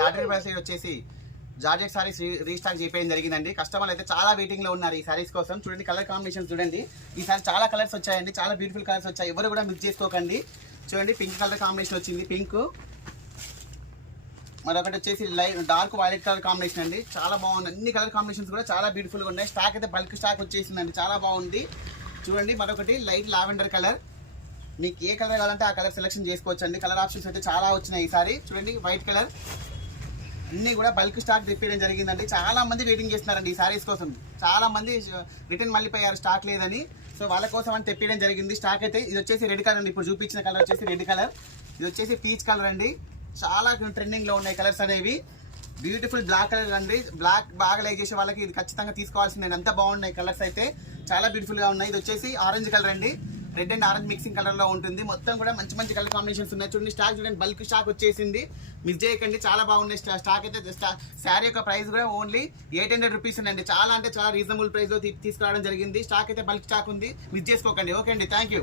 టాటరీ price వచ్చేసి georgette saris restock చేయడం జరిగిందండి. కస్టమర్లు అయితే చాలా వెయిటింగ్ లో ఉన్నారు ఈ సారీస్ కోసం. చూడండి కలర్ కాంబినేషన్స్ చూడండి, ఈసారి చాలా కలర్స్ వచ్చాయండి, చాలా బ్యూటిఫుల్ కలర్స్ వచ్చాయి. ఎవరు కూడా మిక్స్ చేసుకోకండి. చూడండి పింక్ కలర్ కాంబినేషన్ వచ్చింది, పింక్. మరొకటి వచ్చేసి డార్క్ వైలెట్ కలర్ కాంబినేషన్ అండి, చాలా బాగుంది. అన్ని కలర్ కాంబినేషన్స్ కూడా చాలా బ్యూటిఫుల్ గా ఉన్నాయి. స్టాక్ అయితే బల్క్ స్టాక్ వచ్చేసిందండి, చాలా బాగుంది. చూడండి మరొకటి లైట్ లావెండర్ కలర్, మీకు ఏ కలర్ కావాలంటే ఆ కలర్ సెలెక్షన్ చేసుకోవచ్చు అండి. కలర్ ఆప్షన్స్ అయితే చాలా వచ్చినాయి ఈసారి. చూడండి వైట్ కలర్, అన్నీ కూడా బల్క్ స్టాక్ తెప్పించడం జరిగిందండి. చాలా మంది వెయిటింగ్ చేస్తున్నారండి ఈ సారీస్ కోసం. చాలా మంది రిటర్న్ మళ్ళీ పోయారు స్టాక్ లేదని, సో వాళ్ళ కోసం అని తెప్పించడం జరిగింది. స్టాక్ అయితే ఇది వచ్చేసి రెడ్ కలర్ అండి, ఇప్పుడు చూపించిన కలర్ వచ్చేసి రెడ్ కలర్. ఇది వచ్చేసి పీచ్ కలర్ అండి, చాలా ట్రెండింగ్ లో ఉన్నాయి కలర్స్ అనేవి. బ్యూటిఫుల్ బ్లాక్ కలర్ అండి, బ్లాక్ బాగా లైక్ చేసే వాళ్ళకి ఇది ఖచ్చితంగా తీసుకోవాల్సిందే. అంత బాగున్నాయి కలర్స్ అయితే, చాలా బ్యూటిఫుల్ గా ఉన్నాయి. ఇది వచ్చేసి ఆరెంజ్ కలర్ అండి, red and orange mixing colour లో ఉంటుంది. మొత్తం కూడా మంచి మంచి కలర్ కాంబినేషన్స్ ఉన్నాయి. చూడండి స్టాక్ చూడండి, బల్క్ స్టాక్ వచ్చేసింది, మిస్ చేయకండి. చాలా బాగున్నాయి స్టాక్ అయితే. శారీ యొక్క ప్రైస్ కూడా ఓన్లీ 800 రూపీస్ అండి, చాలా అంటే చాలా రీజనబుల్ ప్రైస్ లో తీసుకురావడం జరిగింది. స్టాక్ అయితే బల్క్ స్టాక్ ఉంది, మిస్ చేసుకోకండి. ఓకే అండి, థ్యాంక్ యూ.